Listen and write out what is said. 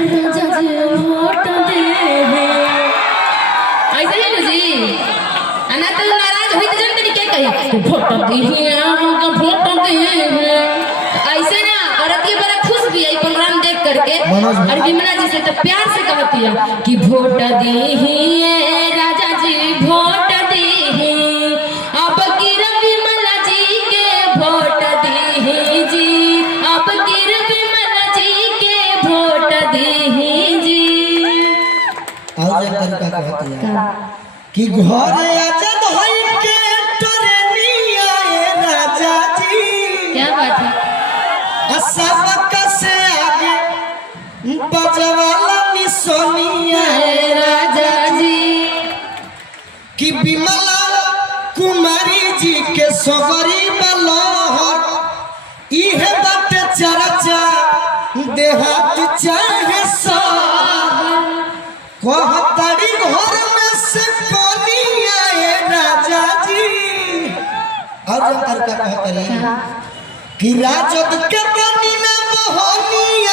राजा जी वोट दे ऐसे ही ना जी अना तो नाराज होई तो जनता ने क्या कही वोट दी हमको वोट दे ऐसे ना औरत ये बड़ा खुश भी है प्रोग्राम देख करके और विमला जी से तो प्यार से कहती है कि वोट दी राजा जी वोट दी अब की विमला जी के वोट दी जी अब की कि घर आजाद होई के टरेनिया राजा जी क्या बात है सबक से आगे बजवाला निसोनिया राजा जी कि विमला कुमारी जी के सगरी बलहर इहे बात चर्चा देहात चाहे कहतारी घर में से पानी आए राजा जी और कहतारी कि राजद के पानी ना बहनी